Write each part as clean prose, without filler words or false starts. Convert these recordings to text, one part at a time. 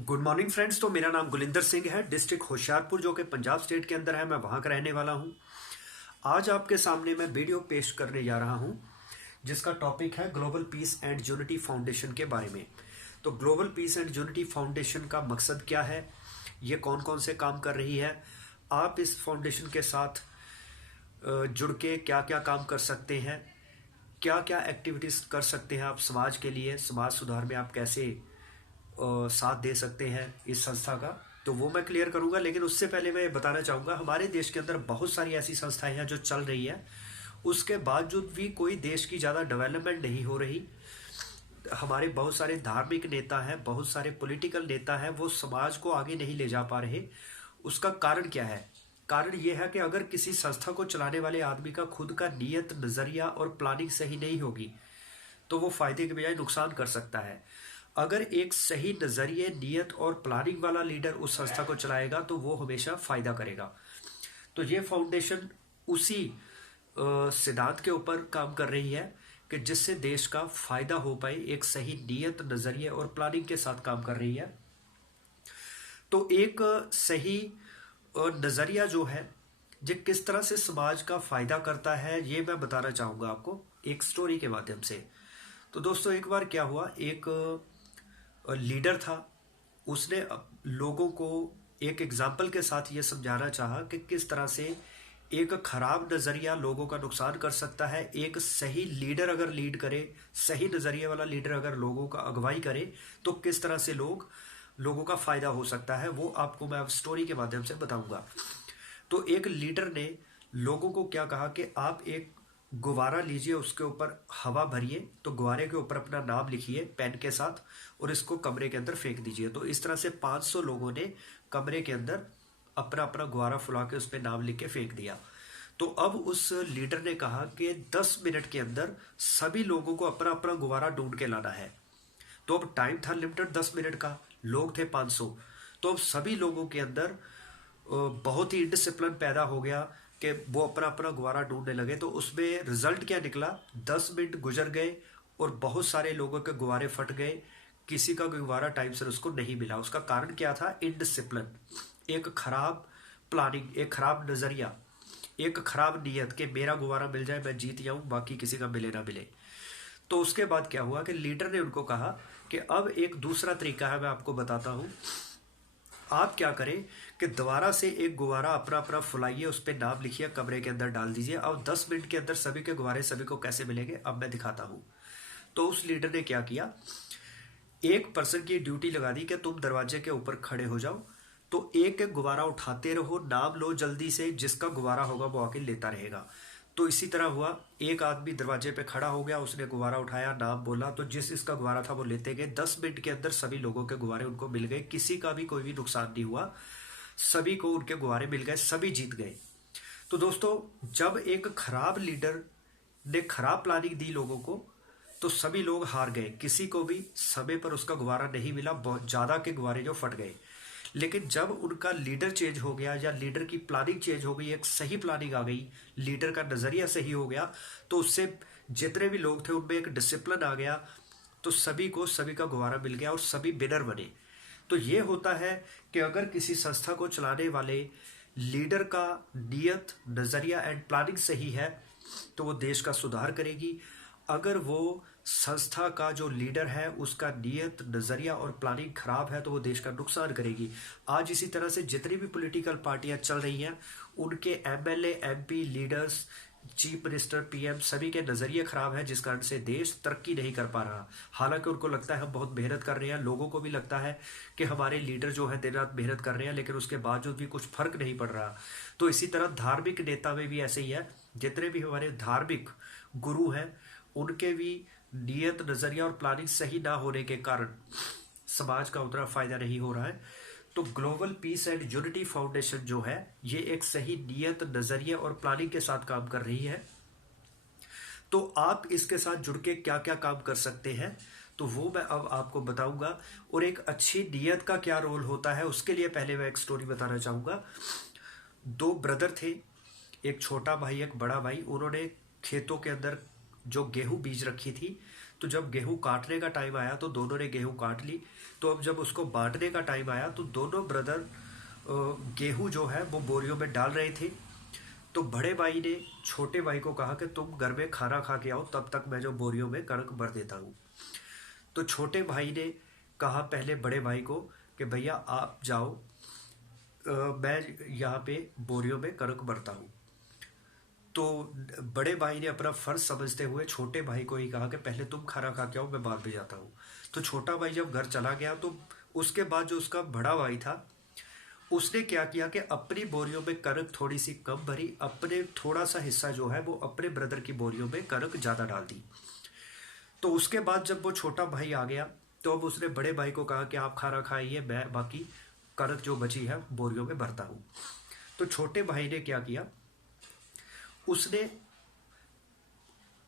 Good morning friends. तो मेरा नाम गुलिंदर सिंह है। डिस्ट्रिक्ट होशियारपुर जो कि पंजाब स्टेट के अंदर है, मैं वहाँ का रहने वाला हूँ। आज आपके सामने मैं वीडियो पेश करने जा रहा हूँ जिसका टॉपिक है global piece and unity foundation के बारे में। तो global piece and unity foundation का मकसद क्या है, ये कौन कौन से काम कर रही है, आप इस फाउंडेशन के साथ जुड़ के क्या क्या काम कर सकते हैं, क्या क्या एक्टिविटीज़ कर सकते हैं आप समाज के लिए, समाज सुधार में आप कैसे साथ दे सकते हैं इस संस्था का, तो वो मैं क्लियर करूंगा। लेकिन उससे पहले मैं बताना चाहूँगा, हमारे देश के अंदर बहुत सारी ऐसी संस्थाएं हैं जो चल रही है, उसके बावजूद भी कोई देश की ज़्यादा डेवलपमेंट नहीं हो रही। हमारे बहुत सारे धार्मिक नेता हैं, बहुत सारे पॉलिटिकल नेता हैं, वो समाज को आगे नहीं ले जा पा रहे। उसका कारण क्या है? कारण ये है कि अगर किसी संस्था को चलाने वाले आदमी का खुद का नीयत, नज़रिया और प्लानिंग सही नहीं होगी तो वो फायदे के बजाय नुकसान कर सकता है। अगर एक सही नज़रिए, नीयत और प्लानिंग वाला लीडर उस संस्था को चलाएगा तो वो हमेशा फायदा करेगा। तो ये फाउंडेशन उसी सिद्धांत के ऊपर काम कर रही है कि जिससे देश का फायदा हो पाए, एक सही नीयत, नज़रिए और प्लानिंग के साथ काम कर रही है। तो एक सही नज़रिया जो है ये किस तरह से समाज का फायदा करता है, ये मैं बताना चाहूँगा आपको एक स्टोरी के माध्यम से। तो दोस्तों, एक बार क्या हुआ, एक लीडर था, उसने लोगों को एक एग्जाम्पल के साथ ये समझाना चाहा कि किस तरह से एक खराब नज़रिया लोगों का नुकसान कर सकता है। एक सही लीडर अगर लीड करे, सही नज़रिए वाला लीडर अगर लोगों का अगुवाई करे तो किस तरह से लोगों का फ़ायदा हो सकता है, वो आपको मैं अब स्टोरी के माध्यम से बताऊंगा। तो एक लीडर ने लोगों को क्या कहा कि आप एक गुब्बारा लीजिए, उसके ऊपर हवा भरिए, तो गुब्बारे के ऊपर अपना नाम लिखिए पेन के साथ और इसको कमरे के अंदर फेंक दीजिए। तो इस तरह से 500 लोगों ने कमरे के अंदर अपना अपना गुब्बारा फुला के उस पर नाम लिख के फेंक दिया। तो अब उस लीडर ने कहा कि 10 मिनट के अंदर सभी लोगों को अपना अपना गुब्बारा ढूंढ के लाना है। तो अब टाइम था लिमिटेड 10 मिनट का, लोग थे 500। तो अब सभी लोगों के अंदर बहुत ही इनडिसिप्लिन पैदा हो गया कि वो अपना अपना गुब्बारा ढूंढने लगे। तो उसमें रिजल्ट क्या निकला, 10 मिनट गुजर गए और बहुत सारे लोगों के गुब्बारे फट गए, किसी का गुब्बारा टाइम से उसको नहीं मिला। उसका कारण क्या था? इनडिसिप्लिन, एक खराब प्लानिंग, एक खराब नज़रिया, एक खराब नीयत कि मेरा गुब्बारा मिल जाए, मैं जीत जाऊं, बाकी किसी का मिले ना मिले। तो उसके बाद क्या हुआ कि लीडर ने उनको कहा कि अब एक दूसरा तरीका है, मैं आपको बताता हूं। आप क्या करें कि दोबारा से एक गुब्बारा अपना अपना फुलाइए, उस पर नाम लिखिए, कमरे के अंदर डाल दीजिए। अब 10 मिनट के अंदर सभी के गुब्बारे सभी को कैसे मिलेंगे, अब मैं दिखाता हूँ। तो उस लीडर ने क्या किया, एक पर्सन की ड्यूटी लगा दी कि तुम दरवाजे के ऊपर खड़े हो जाओ, तो एक एक गुब्बारा उठाते रहो, नाम लो जल्दी से, जिसका गुब्बारा होगा वो आके लेता रहेगा। तो इसी तरह हुआ, एक आदमी दरवाजे पे खड़ा हो गया, उसने गुब्बारा उठाया, नाम बोला, तो जिस इसका गुब्बारा था वो लेते गए। 10 मिनट के अंदर सभी लोगों के गुब्बारे उनको मिल गए, किसी का भी कोई भी नुकसान नहीं हुआ, सभी को उनके गुब्बारे मिल गए, सभी जीत गए। तो दोस्तों, जब एक खराब लीडर ने खराब प्लानिंग दी लोगों को तो सभी लोग हार गए, किसी को भी समय पर उसका गुब्बारा नहीं मिला, बहुत ज़्यादा के गुब्बारे जो फट गए। लेकिन जब उनका लीडर चेंज हो गया या लीडर की प्लानिंग चेंज हो गई, एक सही प्लानिंग आ गई, लीडर का नज़रिया सही हो गया, तो उससे जितने भी लोग थे उनमें एक डिसिप्लिन आ गया, तो सभी को सभी का गुब्बारा मिल गया और सभी विनर बने। तो ये होता है कि अगर किसी संस्था को चलाने वाले लीडर का नियत, नज़रिया एंड प्लानिंग सही है तो वो देश का सुधार करेगी। अगर वो संस्था का जो लीडर है उसका नियत, नज़रिया और प्लानिंग खराब है तो वो देश का नुकसान करेगी। आज इसी तरह से जितनी भी पॉलिटिकल पार्टियां चल रही हैं, उनके MLA, MP, leaders, chief minister, PM, सभी के नज़रिए खराब है, जिस कारण से देश तरक्की नहीं कर पा रहा। हालांकि उनको लगता है हम बहुत मेहनत कर रहे हैं, लोगों को भी लगता है कि हमारे लीडर जो है दिन रात मेहनत कर रहे हैं, लेकिन उसके बावजूद भी कुछ फर्क नहीं पड़ रहा। तो इसी तरह धार्मिक नेता में भी ऐसे ही है, जितने भी हमारे धार्मिक गुरु हैं उनके भी नियत, नज़रिया और प्लानिंग सही ना होने के कारण समाज का उतना फायदा नहीं हो रहा है। तो global piece and unity foundation जो है ये एक सही नियत, नज़रिया और प्लानिंग के साथ काम कर रही है। तो आप इसके साथ जुड़ के क्या क्या काम कर सकते हैं तो वो मैं अब आपको बताऊंगा। और एक अच्छी नियत का क्या रोल होता है उसके लिए पहले मैं एक स्टोरी बताना चाहूँगा। दो ब्रदर थे, एक छोटा भाई एक बड़ा भाई। उन्होंने खेतों के अंदर जो गेहूं बीज रखी थी, तो जब गेहूं काटने का टाइम आया तो दोनों ने गेहूं काट ली। तो अब जब उसको बांटने का टाइम आया तो दोनों ब्रदर गेहूं जो है वो बोरियों में डाल रहे थे। तो बड़े भाई ने छोटे भाई को कहा कि तुम घर में खाना खा के आओ, तब तक मैं जो बोरियों में कणक भर देता हूँ। तो छोटे भाई ने कहा पहले बड़े भाई को कि भैया आप जाओ, मैं यहाँ पे बोरियों में कणक भरता हूँ। तो बड़े भाई ने अपना फर्ज समझते हुए छोटे भाई को ही कहा कि पहले तुम खाना खा के आओ, मैं बाद में जाता हूँ। तो छोटा भाई जब घर चला गया तो उसके बाद जो उसका बड़ा भाई था उसने क्या किया कि अपनी बोरियों में कणक थोड़ी सी कम भरी, अपने थोड़ा सा हिस्सा जो है वो अपने ब्रदर की बोरियों में कणक ज़्यादा डाल दी। तो उसके बाद जब वो छोटा भाई आ गया तो अब उसने बड़े भाई को कहा कि आप खाना खाइए, मैं बाकी कणक जो बची है बोरियों में भरता हूँ। तो छोटे भाई ने क्या किया, उसने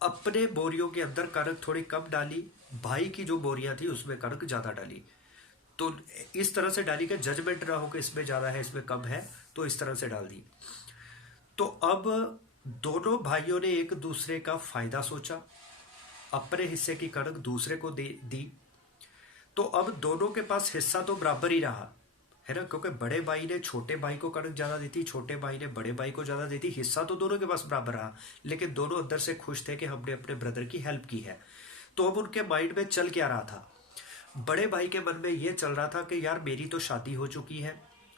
अपने बोरियों के अंदर कणक थोड़ी कम डाली, भाई की जो बोरियां थी उसमें कणक ज़्यादा डाली। तो इस तरह से डाली कि जजमेंट ना हो कि इसमें ज़्यादा है इसमें कम है, तो इस तरह से डाल दी। तो अब दोनों भाइयों ने एक दूसरे का फायदा सोचा, अपने हिस्से की कणक दूसरे को दे दी। तो अब दोनों के पास हिस्सा तो बराबर ही रहा है ना, क्योंकि बड़े भाई ने छोटे भाई को कणक ज्यादा दी थी, छोटे भाई ने बड़े भाई को ज्यादा दी थी, हिस्सा तो दोनों के पास बराबर रहा। लेकिन दोनों अंदर से खुश थे कि हमने अपने ब्रदर की हेल्प की है। तो अब उनके माइंड में चल क्या रहा था, बड़े भाई के मन में यह चल रहा था कि यार मेरी तो शादी हो चुकी है,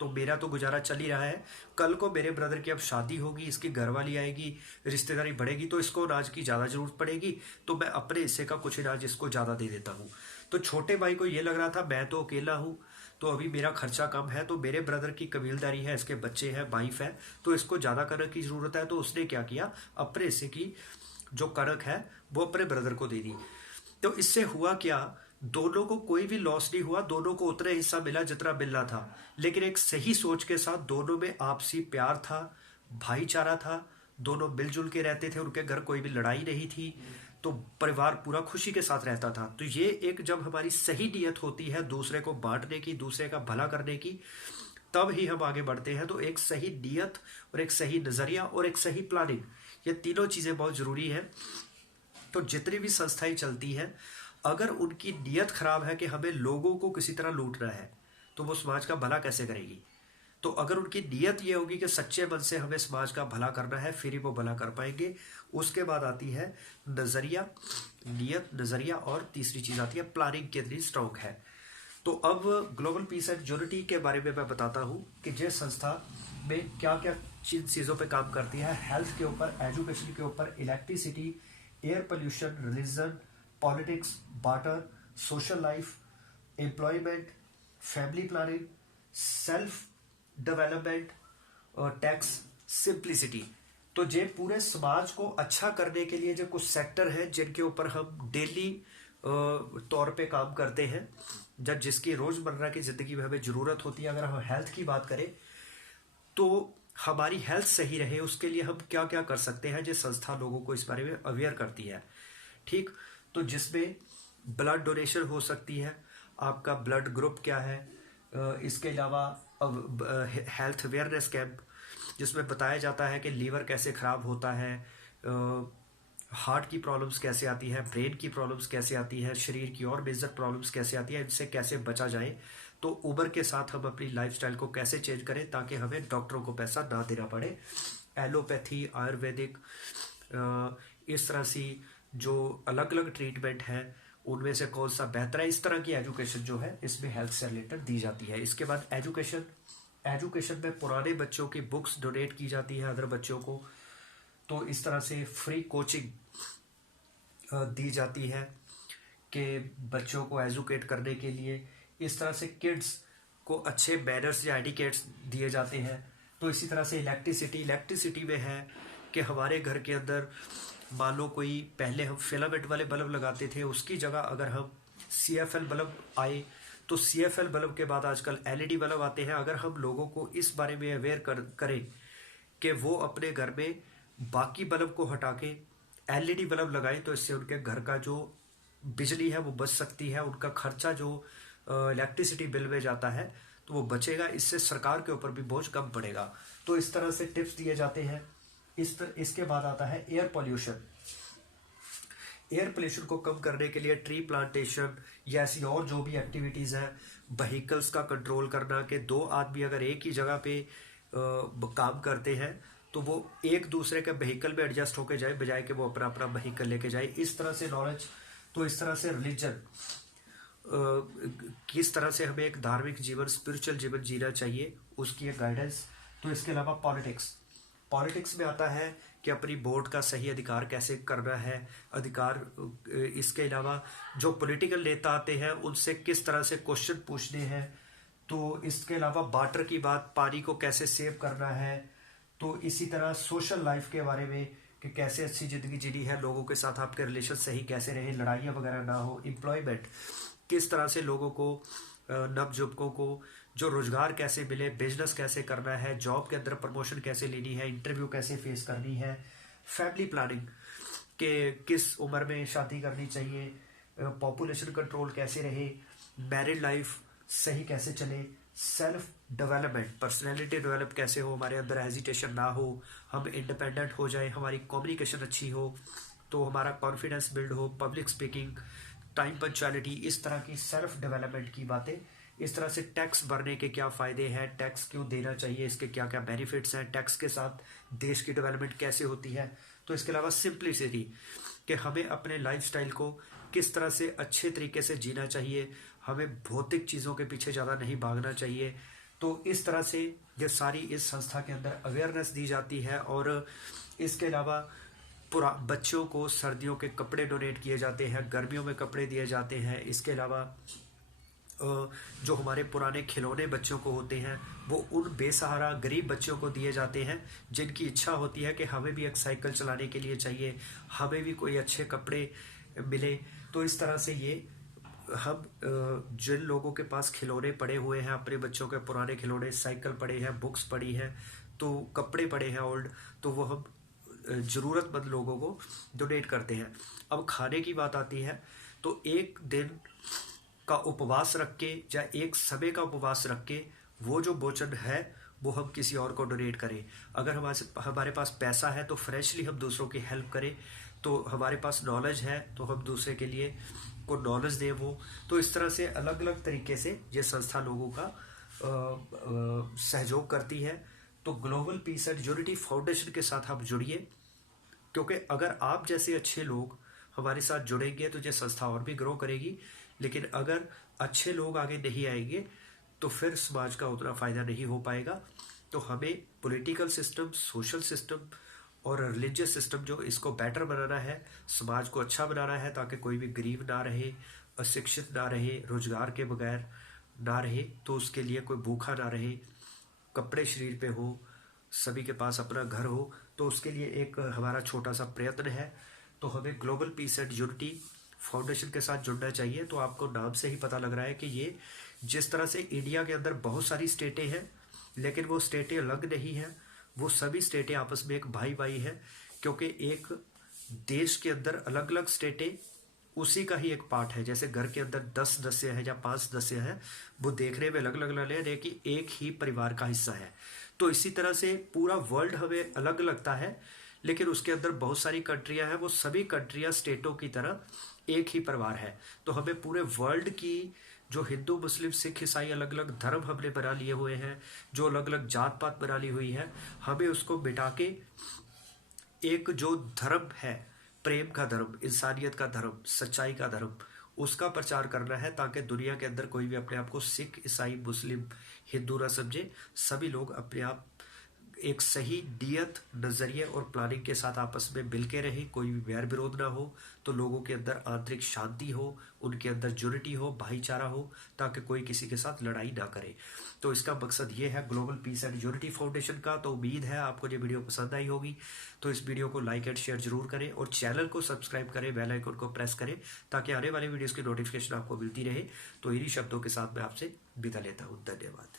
तो मेरा तो गुजारा चल ही रहा है, कल को मेरे ब्रदर की अब शादी होगी, इसकी घरवाली आएगी, रिश्तेदारी बढ़ेगी, तो इसको अनाज की ज़्यादा ज़रूरत पड़ेगी, तो मैं अपने हिस्से का कुछ अनाज इसको ज़्यादा दे देता हूँ। तो छोटे भाई को ये लग रहा था मैं तो अकेला हूँ, तो अभी मेरा खर्चा कम है, तो मेरे ब्रदर की कबीलदारी है, इसके बच्चे हैं, वाइफ है, तो इसको ज़्यादा कणक की ज़रूरत है। तो उसने क्या किया, अपने हिस्से की जो कणक है वो अपने ब्रदर को दे दी। तो इससे हुआ क्या, दोनों को कोई भी लॉस नहीं हुआ, दोनों को उतना हिस्सा मिला जितना मिलना था। लेकिन एक सही सोच के साथ दोनों में आपसी प्यार था, भाईचारा था, दोनों मिलजुल के रहते थे, उनके घर कोई भी लड़ाई नहीं थी, तो परिवार पूरा खुशी के साथ रहता था। तो ये एक जब हमारी सही नीयत होती है दूसरे को बांटने की, दूसरे का भला करने की, तब ही हम आगे बढ़ते हैं। तो एक सही नीयत और एक सही नज़रिया और एक सही प्लानिंग, ये तीनों चीज़ें बहुत ज़रूरी हैं। तो जितनी भी संस्थाएं चलती हैं, अगर उनकी नीयत खराब है कि हमें लोगों को किसी तरह लूटना है, तो वो समाज का भला कैसे करेगी। तो अगर उनकी नीयत ये होगी कि सच्चे मन से हमें समाज का भला करना है, फिर ही वो भला कर पाएंगे। उसके बाद आती है नज़रिया, नीयत, नज़रिया, और तीसरी चीज़ आती है प्लानिंग कितनी स्ट्रॉन्ग है। तो अब ग्लोबल पीस एंड यूनिटी के बारे में मैं बताता हूँ कि जिस संस्था में क्या क्या चीज़ों पे काम करती है, हेल्थ के ऊपर, एजुकेशन के ऊपर, electricity, air pollution, religion, politics, barter, social life, employment, family planning, self development और टैक्स, सिंप्लिसिटी। तो ये पूरे समाज को अच्छा करने के लिए जो कुछ सेक्टर हैं जिनके ऊपर हम डेली तौर पे काम करते हैं, जब जिसकी रोज़मर्रा की ज़िंदगी में हमें ज़रूरत होती है। अगर हम हेल्थ की बात करें तो हमारी हेल्थ सही रहे उसके लिए हम क्या क्या कर सकते हैं, जो संस्था लोगों को इस बारे में अवेयर करती है। ठीक, तो जिसमें ब्लड डोनेशन हो सकती है, आपका ब्लड ग्रुप क्या है, इसके अलावा हेल्थ अवेयरनेस कैंप जिसमें बताया जाता है कि लीवर कैसे ख़राब होता है, हार्ट की प्रॉब्लम्स कैसे आती है, ब्रेन की प्रॉब्लम्स कैसे आती है, शरीर की और मेजर प्रॉब्लम्स कैसे आती है, इनसे कैसे बचा जाए। तो उम्र के साथ हम अपनी लाइफस्टाइल को कैसे चेंज करें ताकि हमें डॉक्टरों को पैसा ना देना पड़े। एलोपैथी, आयुर्वेदिक, इस तरह से जो अलग अलग ट्रीटमेंट है उनमें से कौन सा बेहतर है, इस तरह की एजुकेशन जो है इसमें हेल्थ से रिलेटेड दी जाती है। इसके बाद एजुकेशन में पुराने बच्चों की बुक्स डोनेट की जाती है अदर बच्चों को। तो इस तरह से फ्री कोचिंग दी जाती है कि बच्चों को एजुकेट करने के लिए। इस तरह से किड्स को अच्छे मैनर्स या एटिकेट्स दिए जाते हैं। तो इसी तरह से इलेक्ट्रिसिटी में है कि हमारे घर के अंदर मान लो कोई, पहले हम फिलामेंट वाले बल्ब लगाते थे, उसकी जगह अगर हम CFL बल्ब आए तो CFL बल्ब के बाद आजकल LED बल्ब आते हैं। अगर हम लोगों को इस बारे में अवेयर करें कि वो अपने घर में बाकी बल्ब को हटा के LED बल्ब लगाएं, तो इससे उनके घर का जो बिजली है वो बच सकती है, उनका खर्चा जो इलेक्ट्रिसिटी बिल में जाता है तो वो बचेगा, इससे सरकार के ऊपर भी बोझ कम पड़ेगा। तो इस तरह से टिप्स दिए जाते हैं। इसके बाद आता है एयर पोल्यूशन। एयर पोल्यूशन को कम करने के लिए ट्री प्लांटेशन या ऐसी और जो भी एक्टिविटीज़ हैं, व्हीकल्स का कंट्रोल करना कि दो आदमी अगर एक ही जगह पे काम करते हैं तो वो एक दूसरे के व्हीकल में एडजस्ट होके जाए बजाय कि वो अपना अपना व्हीकल लेके जाए। इस तरह से नॉलेज, तो इस तरह से रिलीजन, किस तरह से हमें एक धार्मिक जीवन, स्पिरिचुअल जीवन जीना चाहिए, उसकी एक गाइडेंस। तो इसके अलावा पॉलिटिक्स में आता है कि अपनी वोट का सही अधिकार कैसे करना है, अधिकार। इसके अलावा जो पॉलिटिकल नेता आते हैं उनसे किस तरह से क्वेश्चन पूछने हैं। तो इसके अलावा वाटर की बात, पानी को कैसे सेव करना है। तो इसी तरह सोशल लाइफ के बारे में कि कैसे अच्छी ज़िंदगी जीनी है, लोगों के साथ आपके रिलेशन सही कैसे रहे, लड़ाइयाँ वगैरह ना हो। एम्प्लॉयमेंट, किस तरह से लोगों को, नवयुवकों को जो रोजगार कैसे मिले, बिजनेस कैसे करना है, जॉब के अंदर प्रमोशन कैसे लेनी है, इंटरव्यू कैसे फेस करनी है। फैमिली प्लानिंग कि किस उम्र में शादी करनी चाहिए, पॉपुलेशन कंट्रोल कैसे रहे, मैरिड लाइफ सही कैसे चले। सेल्फ डेवलपमेंट, पर्सनैलिटी डेवलप कैसे हो, हमारे अंदर हेजिटेशन ना हो, हम इंडिपेंडेंट हो जाए, हमारी कम्युनिकेशन अच्छी हो, तो हमारा कॉन्फिडेंस बिल्ड हो, पब्लिक स्पीकिंग, टाइम पंक्चुअलिटी, इस तरह की सेल्फ डेवलपमेंट की बातें। इस तरह से टैक्स भरने के क्या फ़ायदे हैं, टैक्स क्यों देना चाहिए, इसके क्या क्या बेनिफिट्स हैं, टैक्स के साथ देश की डेवलपमेंट कैसे होती है। तो इसके अलावा सिंप्लिसिटी कि हमें अपने लाइफस्टाइल को किस तरह से अच्छे तरीके से जीना चाहिए, हमें भौतिक चीज़ों के पीछे ज़्यादा नहीं भागना चाहिए। तो इस तरह से ये सारी इस संस्था के अंदर अवेयरनेस दी जाती है। और इसके अलावा बच्चों को सर्दियों के कपड़े डोनेट किए जाते हैं, गर्मियों में कपड़े दिए जाते हैं। इसके अलावा जो हमारे पुराने खिलौने बच्चों को होते हैं वो उन बेसहारा गरीब बच्चों को दिए जाते हैं जिनकी इच्छा होती है कि हमें भी एक साइकिल चलाने के लिए चाहिए, हमें भी कोई अच्छे कपड़े मिले। तो इस तरह से ये हम जिन लोगों के पास खिलौने पड़े हुए हैं, अपने बच्चों के पुराने खिलौने, साइकिल पड़े हैं, बुक्स पड़ी हैं, तो कपड़े पड़े हैं ओल्ड, तो वो हम ज़रूरतमंद लोगों को डोनेट करते हैं। अब खाने की बात आती है तो एक दिन का उपवास रख के या एक समय का उपवास रख के वो जो भोजन है वो हम किसी और को डोनेट करें। अगर हमारे पास पैसा है तो फ्रेशली हम दूसरों की हेल्प करें, तो हमारे पास नॉलेज है तो हम दूसरे के लिए को नॉलेज दें वो। तो इस तरह से अलग अलग तरीके से ये संस्था लोगों का सहयोग करती है। तो global piece and unity foundation के साथ आप जुड़िए, क्योंकि अगर आप जैसे अच्छे लोग हमारे साथ जुड़ेंगे तो ये संस्था और भी ग्रो करेगी। लेकिन अगर अच्छे लोग आगे नहीं आएंगे तो फिर समाज का उतना फ़ायदा नहीं हो पाएगा। तो हमें पॉलिटिकल सिस्टम, सोशल सिस्टम और रिलीजियस सिस्टम जो इसको बेटर बनाना है, समाज को अच्छा बनाना है, ताकि कोई भी गरीब ना रहे, अशिक्षित ना रहे, रोजगार के बगैर ना रहे, तो उसके लिए कोई भूखा ना रहे, कपड़े शरीर पे हो, सभी के पास अपना घर हो। तो उसके लिए एक हमारा छोटा सा प्रयत्न है। तो हमें global piece and unity foundation के साथ जुड़ना चाहिए। तो आपको नाम से ही पता लग रहा है कि ये जिस तरह से इंडिया के अंदर बहुत सारी स्टेटें हैं लेकिन वो स्टेटें अलग नहीं हैं, वो सभी स्टेटें आपस में एक भाई भाई हैं, क्योंकि एक देश के अंदर अलग अलग स्टेटें उसी का ही एक पार्ट है। जैसे घर के अंदर 10 सदस्य है या 5 सदस्य हैं, वो देखने में अलग अलग लग रहे हैं लेकिन एक ही परिवार का हिस्सा है। तो इसी तरह से पूरा वर्ल्ड हमें अलग लगता है लेकिन उसके अंदर बहुत सारी कंट्रियां हैं, वो सभी कंट्रियां स्टेटों की तरह एक ही परिवार है। तो हमें पूरे वर्ल्ड की जो हिंदू, मुस्लिम, सिख, ईसाई अलग अलग धर्म हमने बना लिए हुए हैं, जो अलग अलग जात पात बना ली हुई है, हमें उसको मिटा के एक जो धर्म है, प्रेम का धर्म, इंसानियत का धर्म, सच्चाई का धर्म, उसका प्रचार करना है, ताकि दुनिया के अंदर कोई भी अपने आप को सिख, ईसाई, मुस्लिम, हिंदू ना समझे। सभी लोग अपने आप एक सही नियत, नज़रिए और प्लानिंग के साथ आपस में मिल के रहे, कोई भी वैर विरोध ना हो, तो लोगों के अंदर आंतरिक शांति हो, उनके अंदर यूनिटी हो, भाईचारा हो, ताकि कोई किसी के साथ लड़ाई ना करे। तो इसका मकसद ये है global piece and unity foundation का। तो उम्मीद है आपको ये वीडियो पसंद आई होगी। तो इस वीडियो को लाइक एंड शेयर जरूर करें और चैनल को सब्सक्राइब करें, बेल आइकन को प्रेस करें, ताकि आने वाले वीडियोज़ की नोटिफिकेशन आपको मिलती रहे। तो इन्हीं शब्दों के साथ मैं आपसे विदा लेता हूँ। धन्यवाद।